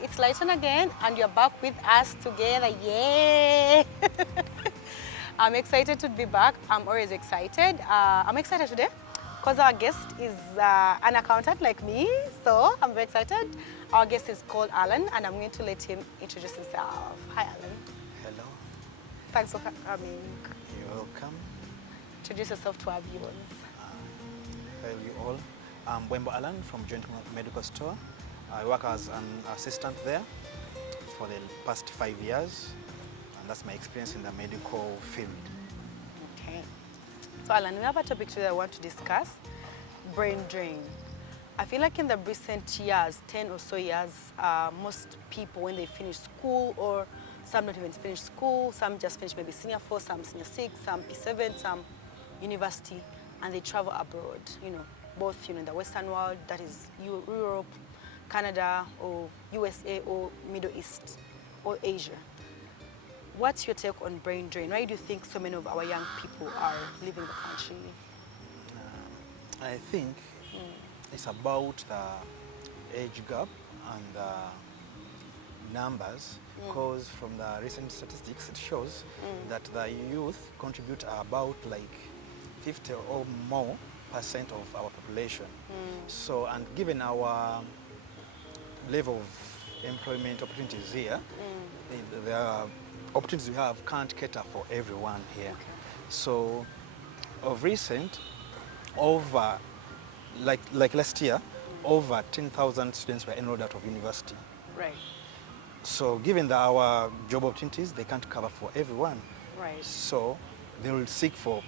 it's Lighton again, and you're back with us together. Yay! I'm excited to be back. I'm always excited. I'm excited today because our guest is an accountant like me, so I'm very excited. Our guest is called Alan, and I'm going to let him introduce himself. Hi, Alan. Hello. Thanks for coming. You're welcome. Introduce yourself to our viewers. Hello, you all. I'm Bwembo Alan from Joint Medical Store. I work as an assistant there for the past 5 years, and that's my experience in the medical field. Okay. So Alan, we have a topic today I want to discuss, brain drain. I feel like in the recent years, 10 or so years, most people when they finish school, or some not even finish school, some just finish maybe senior 4, some senior 6, some P7, some university, and they travel abroad, both in the Western world, that is Europe, Canada, or USA, or Middle East, or Asia. What's your take on brain drain? Why do you think so many of our young people are leaving the country? I think it's about the age gap and the numbers, because from the recent statistics it shows that the youth contribute about like 50 or more percent of our population. So, and given our level of employment opportunities here, the opportunities we have can't cater for everyone here. Okay. So, of recent, over like last year, over 10,000 students were enrolled out of university. Right. So, given that our job opportunities, they can't cover for everyone. Right. So, they will seek for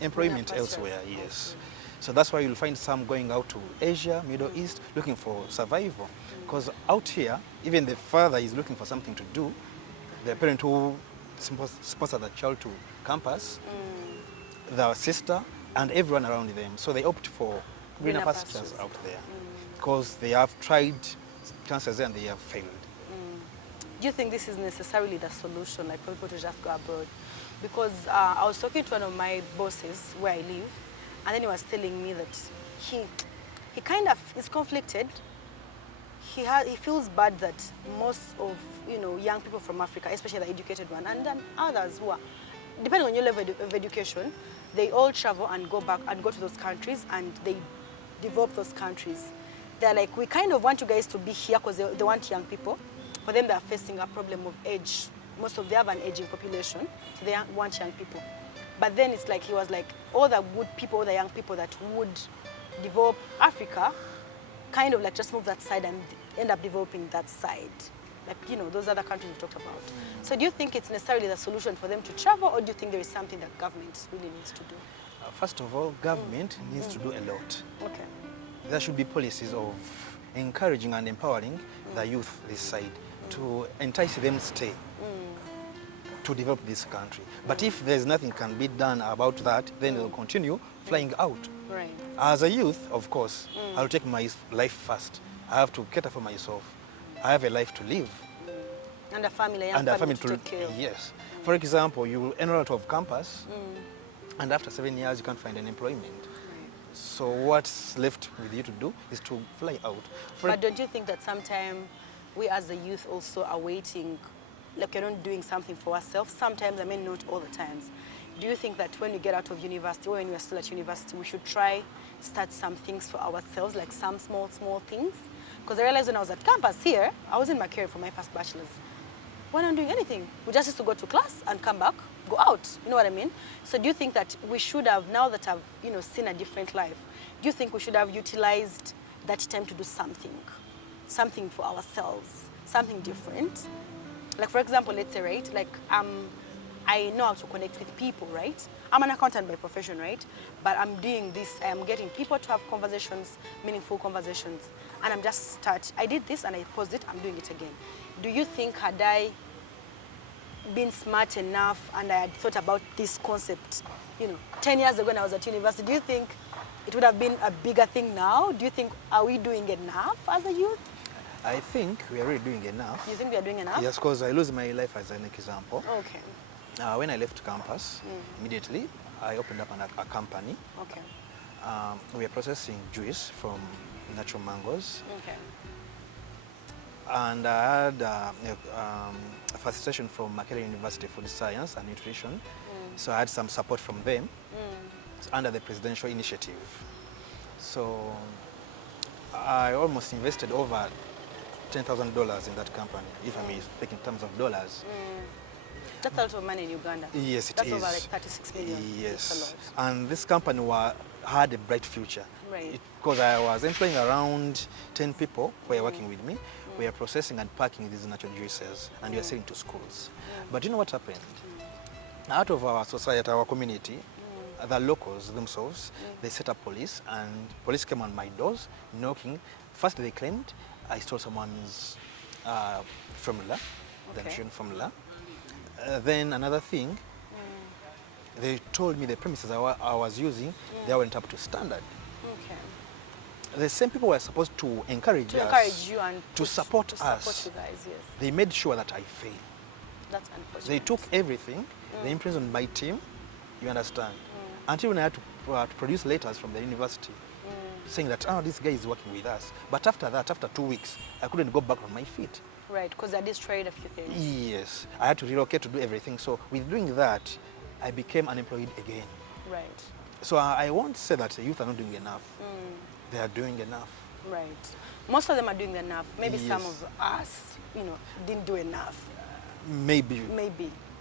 employment Greener pastures. elsewhere. Yes. So that's why you'll find some going out to Asia, Middle East, looking for survival. Because out here, even the father is looking for something to do. The parent who sponsors the child to campus, the sister, and everyone around them. So they opt for greener pastures out there because they have tried chances there and they have failed. Do you think this is necessarily the solution, like for people to just go abroad? Because I was talking to one of my bosses where I live, and then he was telling me that he kind of is conflicted. He feels bad that most of young people from Africa, especially the educated one, and then others who are, depending on your level of education, they all travel and go back and go to those countries and they develop those countries. They're like, we kind of want you guys to be here because they want young people. For them, they're facing a problem of age. Most of them have an aging population, so they want young people. But then it's like, he was like, all the good people, all the young people that would develop Africa, kind of like just move that side and end up developing that side. Like, those other countries we talked about. So do you think it's necessarily the solution for them to travel, or do you think there is something that government really needs to do? First of all, government needs to do a lot. Okay. There should be policies of encouraging and empowering the youth this side to entice them to stay, to develop this country. But if there's nothing can be done about that, then they'll continue flying out. Right. As a youth, of course, I'll take my life first. I have to cater for myself. I have a life to live. And a family, And a family to take care of. Yes. For example, you enroll out of campus, and after 7 years, you can't find an employment. So what's left with you to do is to fly out. But don't you think that sometimes we as the youth also are waiting, like we're not doing something for ourselves? Sometimes, I mean not all the times. Do you think that when we get out of university, or when we're still at university, we should try start some things for ourselves, like some small things? Because I realized when I was at campus here, I was in my career for my first bachelor's. We're not doing anything. We just used to go to class and come back, go out. You know what I mean? So do you think that we should have, now that I've seen a different life, do you think we should have utilized that time to do something for ourselves, something different? Like for example, let's say, right, like I know how to connect with people, right? I'm an accountant by profession, right? But I'm doing this, I'm getting people to have conversations, meaningful conversations, and I did this and I paused it, I'm doing it again. Do you think, had I been smart enough and I had thought about this concept, 10 years ago when I was at university, do you think it would have been a bigger thing now? Do you think, are we doing enough as a youth? I think we are really doing enough. You think we are doing enough? Yes, because I lose my life as an example. Okay. When I left campus, immediately, I opened up a company. Okay. We are processing juice from natural mangoes. Okay. And I had a facilitation from Makerere University Food Science and Nutrition. So I had some support from them under the presidential initiative. So I almost invested over $10,000 in that company, if I may speak in terms of dollars. That's a lot of money in Uganda. Yes, it That's is. over like 36 million. Yes. It's a lot. And this company had a bright future. Right. Because I was employing around 10 people who were working with me. We are processing and packing these natural juices, and we are selling to schools. But you know what happened? Out of our society, our community, the locals themselves, they set up police, and police came on my doors, knocking. First they claimed I stole someone's formula, the nutrition formula. Then another thing, they told me the premises I was using, they weren't up to standard. Okay. The same people were supposed to encourage To us, encourage you and to support to support us. you guys, yes. They made sure that I failed. That's unfortunate. They took everything, they imprisoned my team, you understand, until when I had to produce letters from the university saying that, oh, this guy is working with us. But after that, after 2 weeks, I couldn't go back on my feet. Right, because I destroyed a few things. Yes, I had to relocate to do everything. So with doing that, I became unemployed again. Right, So I won't say that the youth are not doing enough. They are doing enough. right. Most of them are doing enough. Maybe some Yes. of us, didn't do enough. Maybe,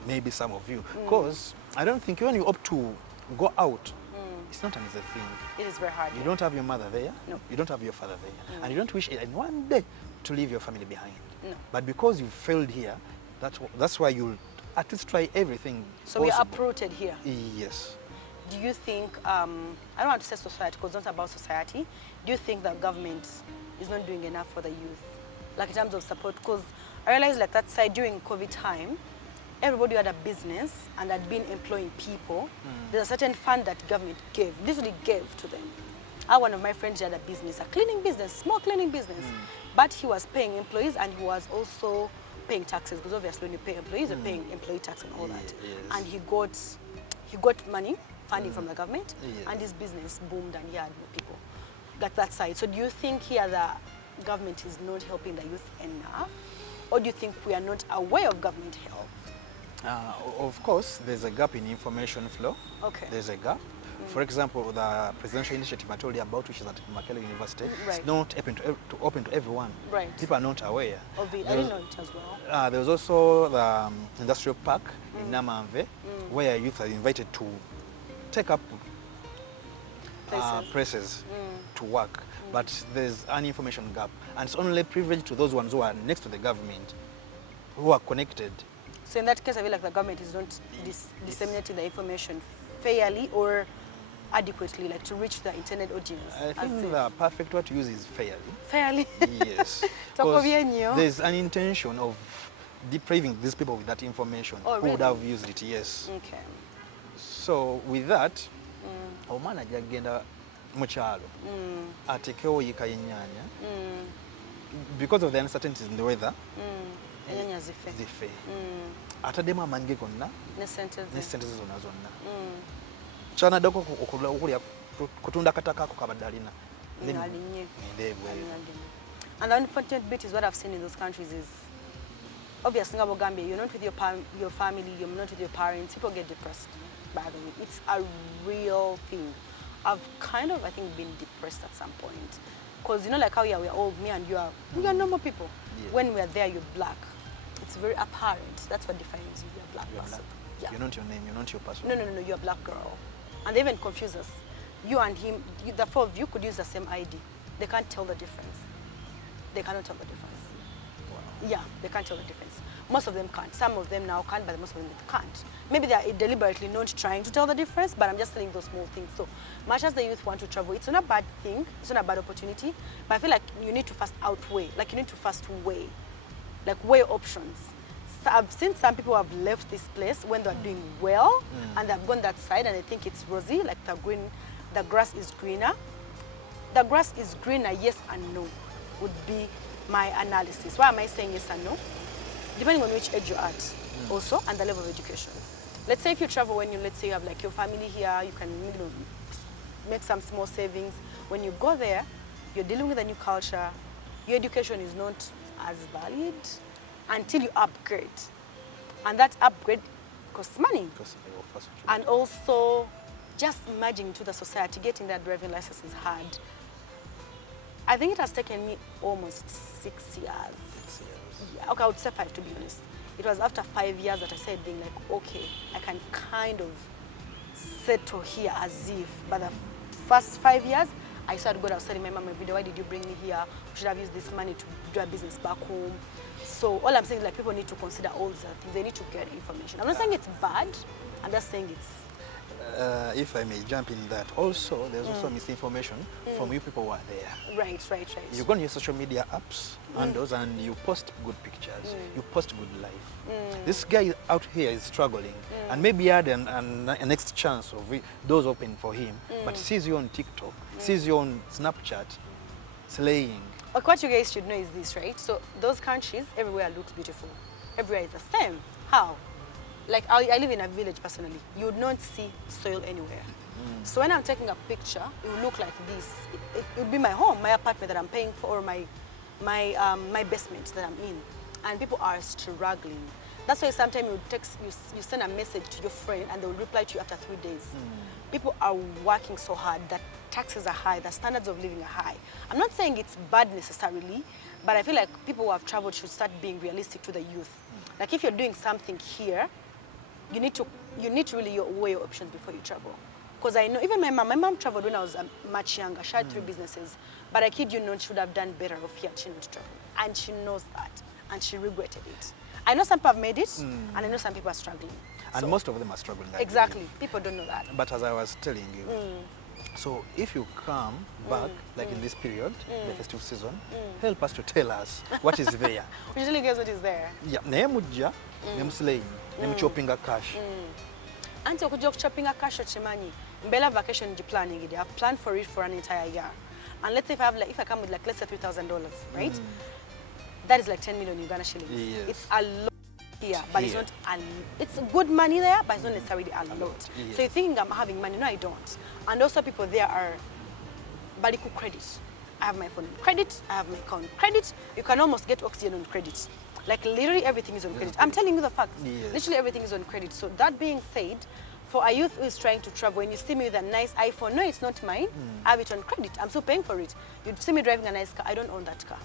Maybe. some of you. Because I don't think when you opt to go out, it's not an easy thing. It is very hard. You don't have your mother there, No. you don't have your father there, and you don't wish in one day to leave your family behind. No. But because you failed here, that's why you'll at least try everything So we are possible. uprooted here. Yes. Do you think, I don't want to say society because it's not about society, do you think that government is not doing enough for the youth? Like in terms of support? Because I realized like that side during COVID time, everybody had a business and had been employing people. There's a certain fund that government gave, literally gave to them. One of my friends had a business, a cleaning business, small cleaning business. But he was paying employees and he was also paying taxes because obviously when you pay employees, you're paying employee tax and all that. Yes. And he got money, funding from the government, Yes. and his business boomed and he had more people. Like that side. So do you think here the government is not helping the youth enough? Or do you think we are not aware of government help? Of course, there's a gap in information flow. Okay. There's a gap. For example, the presidential initiative I told you about, which is at Makerere University, Right. it's not open to everyone. Right. People are not aware. Of it. I There didn't was- know it as well. There was also the industrial park in Namanve, where youth are invited to take up places to work. But there's an information gap. And it's only privileged to those ones who are next to the government, who are connected. So in that case, I feel like the government is not disseminating the information fairly or adequately, like to reach the intended audience. I as think if- the perfect word to use is fairly. fairly. Yes. Toko 'Cause vyenyu. there's an intention of depriving these people with that information Oh, who would really? have used it, yes. Okay. So with that, omwana ajja kugenda mu kyalo atekewo yika y'ennyaanya because of the uncertainties in the weather Ennyanya zife. zife ataddemu amaanyi ge gonna Ne sente ne ze. sente ze zonna zonna kyanaddako okulya kutunda kataka ako kabadde alina Alinnye. ndeebwe And the unfortunate bit is what I've seen in those countries is obviously in Gambia, you're not with your family, you're not with your parents, people get depressed, by the way. It's a real thing. I've kind of, I think, been depressed at some point. Because like how we're all, me and you are normal people. Yeah. When we're there, you're black. It's very apparent. That's what defines you. You're a black You're person. black. Yeah. You're not your name, you're not your person. No, you're a black girl. And they even confuse us. You and him, the four of you could use the same ID. They can't tell the difference. They cannot tell the difference. Wow. Yeah, they can't tell the difference. Most of them can't. Some of them now can't, but most of them can't. Maybe they are deliberately not trying to tell the difference, but I'm just telling those small things. So much as the youth want to travel, it's not a bad thing. It's not a bad opportunity. But I feel like you need to first outweigh. Like you need to first weigh. Like weigh options. So I've seen some people who have left this place when they're doing well, and they've gone that side and they think it's rosy, like the grass is greener. The grass is greener, yes and no, would be my analysis. Why am I saying yes and no? Depending on which age you're at, also, and the level of education. Let's say if you travel when let's say you have like your family here, you can make some small savings. When you go there, you're dealing with a new culture. Your education is not as valid until you upgrade. And that upgrade costs money. Because your first And also, just merging into the society, getting that driving license is hard. I think it has taken me almost 6 years. 6 years. Yeah, okay, I would say 5 to be honest. It was after 5 years that I started being like, okay, I can kind of settle here as if. But the first 5 years, I started going, I was telling my mom, why did you bring me here? We should have used this money to do a business back home. So all I'm saying is like people need to consider all these things. They need to get information. I'm not saying it's bad. I'm just saying it's... If I may jump in that, also there's also misinformation from you people who are there. Right. You go on your social media apps and you post good pictures, you post good life. This guy out here is struggling and maybe he had a next chance of doors open for him, but sees you on TikTok, sees you on Snapchat, slaying. Like what you guys should know is this, right? So those countries, everywhere looks beautiful. Everywhere is the same. How? Like I live in a village personally. You would not see soil anywhere. So when I'm taking a picture, it will look like this. It would be my home, my apartment that I'm paying for, or my basement that I'm in. And people are struggling. That's why sometimes you send a message to your friend and they will reply to you after 3 days. People are working so hard that taxes are high, the standards of living are high. I'm not saying it's bad necessarily, but I feel like people who have traveled should start being realistic to the youth. Like if you're doing something here, you need to really weigh your options before you travel. Because I know, even my mom traveled when I was much younger. She had 3 businesses. But I kid you not, she would have done better if she had not traveled. And she knows that. And she regretted it. I know some people have made it, and I know some people are struggling. And So, most of them are struggling. I exactly. believe. People don't know that. But as I was telling you, so if you come back, like in this period, the festive season, help us to tell us what is there. We should tell you guys what is there. Yeah, nemujja, nemuslaying, nemuchopping a cash. Anti okujja okuchoppinga cash okimanyi. Mbela vacation planning it. I've planned for it for an entire year. And let's say if I come with like let's say $3,000, right? That is like 10 million Uganda shillings. Yes. It's a lot here, but it's not it's good money there, but it's not necessarily a lot. Yes. So you're thinking I'm having money, no I don't. And also people there are baliku credit. I have my phone on credit, I have my account on credit. You can almost get oxygen on credit. Like literally everything is on credit. I'm telling you the facts. Yes. Literally everything is on credit. So that being said, for a youth who is trying to travel, when you see me with a nice iPhone, no, it's not mine. I have it on credit. I'm still paying for it. You'd see me driving a nice car. I don't own that car.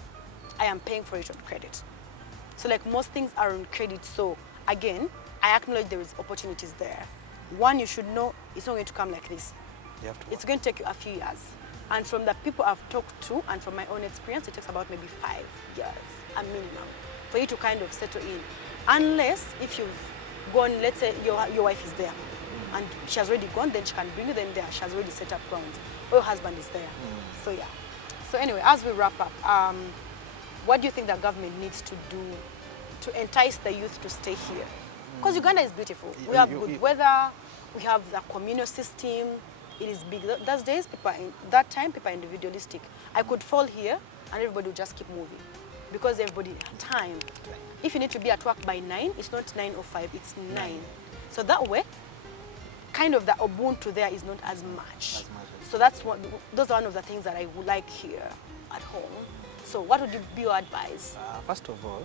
I am paying for it on credit. So like most things are on credit. So again, I acknowledge there is opportunities there. One, you should know it's not going to come like this. You have to It's going to take you a few years. And from the people I've talked to and from my own experience, it takes about maybe 5 years, a minimum, for you to kind of settle in. Unless if you've gone, let's say your wife is there and she has already gone, then she can bring you then there. She has already set up ground. Or your husband is there. So yeah. So anyway, as we wrap up, what do you think the government needs to do to entice the youth to stay here? Because Uganda is beautiful. We have good weather. We have the communal system. It is big. Those days, that time, people are individualistic. I could fall here and everybody would just keep moving because everybody had time. If you need to be at work by 9, it's not 9 or 5, it's 9. So that way, kind of the Ubuntu there is not as much. So those are one of the things that I would like here at home. So what would be your advice? First of all,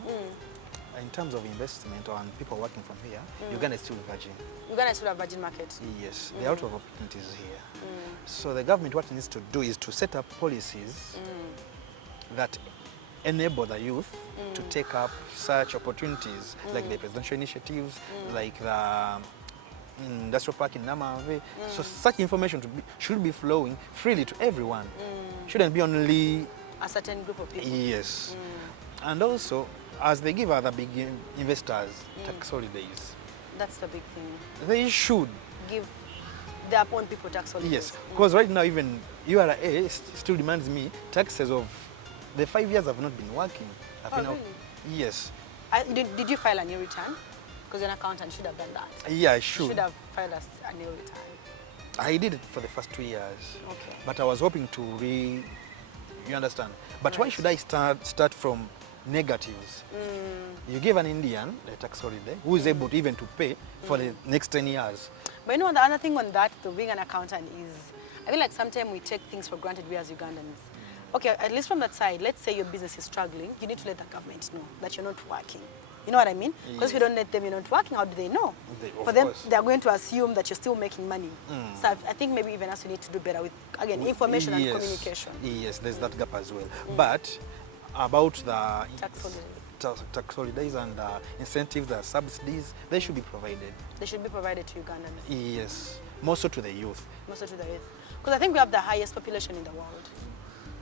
in terms of investment and people working from here, Uganda is still virgin. Uganda is still a virgin market. Yes, there are a lot of opportunities here. So the government, what it needs to do is to set up policies that enable the youth to take up such opportunities, like the presidential initiatives, like the industrial park in Namave. So such information should be flowing freely to everyone. Shouldn't be only a certain group of people. Yes. And also, as they give other big investors tax holidays, that's the big thing. They should give their own people tax holidays. Yes, because right now even URA still demands me taxes of the 5 years I've not been working. Really? Yes. Did you file a new return? Because an accountant should have done that. Yeah, I should. You should have filed a new return. I did it for the first 2 years. Okay. But I was hoping to you understand? But why should I start from negatives? You give an Indian a tax holiday who is able to even to pay for the next 10 years. But you know, the other thing on that, being an accountant is, I feel like sometimes we take things for granted, we as Ugandans. Okay, at least from that side, let's say your business is struggling, you need to let the government know that you're not working. You know what I mean? Because if you don't let them, you're not working, how do they know? For them, they're going to assume that you're still making money. So I think maybe even us, we need to do better with, again, information and communication. Yes, there's that gap as well. But about the Tax holidays. tax holidays and incentives and subsidies, they should be provided. They should be provided to Ugandans, Yes, more so to the youth. mostly to the youth. Because I think we have the highest population in the world.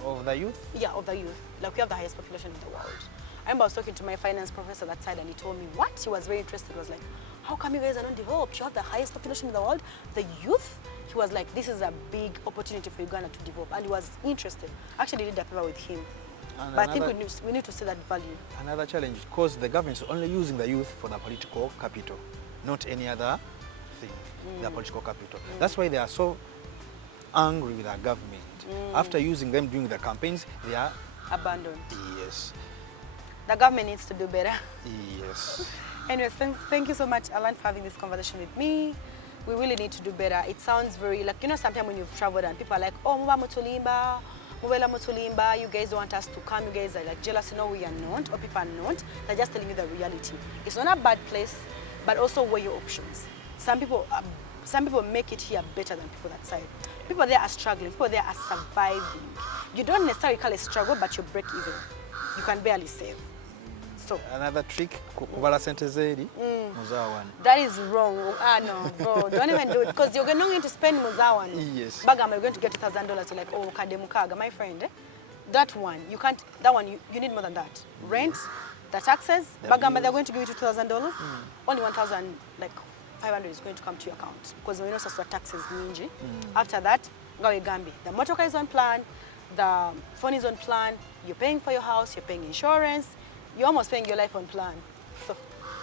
Of the youth? Yeah, of the youth. Like, we have the highest population in the world. I remember I was talking to my finance professor that side, and he told me, what? He was very interested. He was like, how come you guys are not developed? You have the highest population in the world, the youth. He was like, this is a big opportunity for Uganda to develop. And he was interested. Actually, did a paper with him. And But I think we need to see that value. Another challenge, because the government is only using the youth for the political capital, not any other thing, the political capital. That's why they are so angry with our government. After using them during the campaigns, they are... Abandoned. Yes. The government needs to do better. Yes. Anyways, thank you so much, Alan, for having this conversation with me. We really need to do better. It sounds very, like, you know, sometimes when you've traveled and people are like, oh, Muba Mutulimba, Mubela Mutulimba, you guys want us to come, you guys are like jealous. No, we are not, or people are not. They're just telling you the reality. It's not a bad place, but also weigh your options. Some people make it here better than people that side. People there are struggling, people there are surviving. You don't necessarily call it struggle, but you break even. You can barely save. So another trick, kubala sente zeri, muzawan. that is wrong. Ah, no, bro, don't even do it, because you're not going to spend muzawan. Yes. Bagama, you're going to get $2,000. You're like, oh, kade mukaga, my friend. Eh? That one, you can't. That one, you need more than that. Rent, the taxes. Bagama, they're going to give you $2,000. Only 1,000, like 500 is going to come to your account, because we know sasa taxes ninji. After that, gawe gambi. The motor car is on plan. The phone is on plan. You're paying for your house. You're paying insurance. You're almost paying your life on plan. So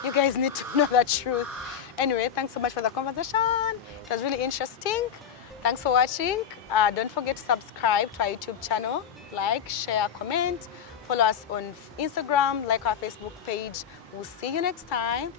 you guys need to know that truth. Anyway, thanks so much for the conversation. It was really interesting. Thanks for watching. Don't forget to subscribe to our YouTube channel. Like, share, comment. Follow us on Instagram, like our Facebook page. We'll see you next time.